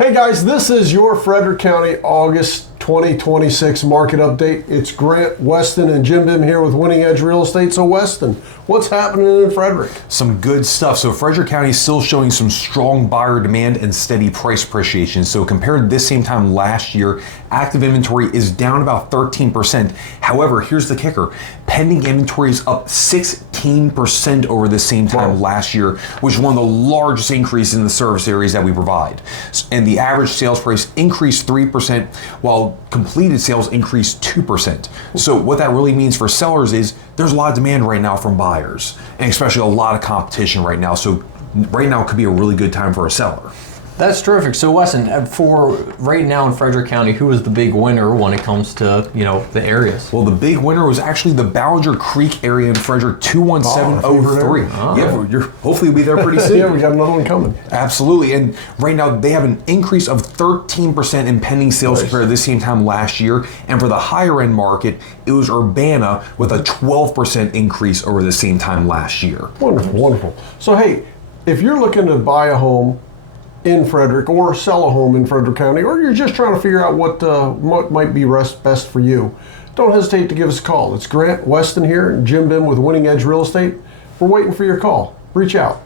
Hey guys, this is your Frederick County August 2026 market update. It's Grant, Weston, and Jim Bim here with Winning Edge Real Estate. So Weston, what's happening in Frederick? Some good stuff. So Frederick County is still showing some strong buyer demand and steady price appreciation. So compared to this same time last year, active inventory is down about 13%. However, here's the kicker. Pending inventory is up 16% over the same time last year, which is one of the largest increases in the service areas that we provide. And the average sales price increased 3%, while completed sales increased 2%. So what that really means for sellers is there's a lot of demand right now from buyers, and especially a lot of competition right now. So right now could be a really good time for a seller. That's terrific. So Weston, for right now in Frederick County, who is the big winner when it comes to, the areas? Well, the big winner was actually the Ballinger Creek area in Frederick, 21703. Yeah, you're hopefully you'll be there pretty soon. Yeah, we got another one coming. Absolutely. And right now they have an increase of 13% in pending sales compared to this same time last year. And for the higher end market, it was Urbana with a 12% increase over the same time last year. Wonderful, wonderful. So hey, if you're looking to buy a home in Frederick or sell a home in Frederick County, or you're just trying to figure out what might be best for you, don't hesitate to give us a call. It's Grant, Weston here, and Jim Bim with Winning Edge Real Estate. We're waiting for your call. Reach out.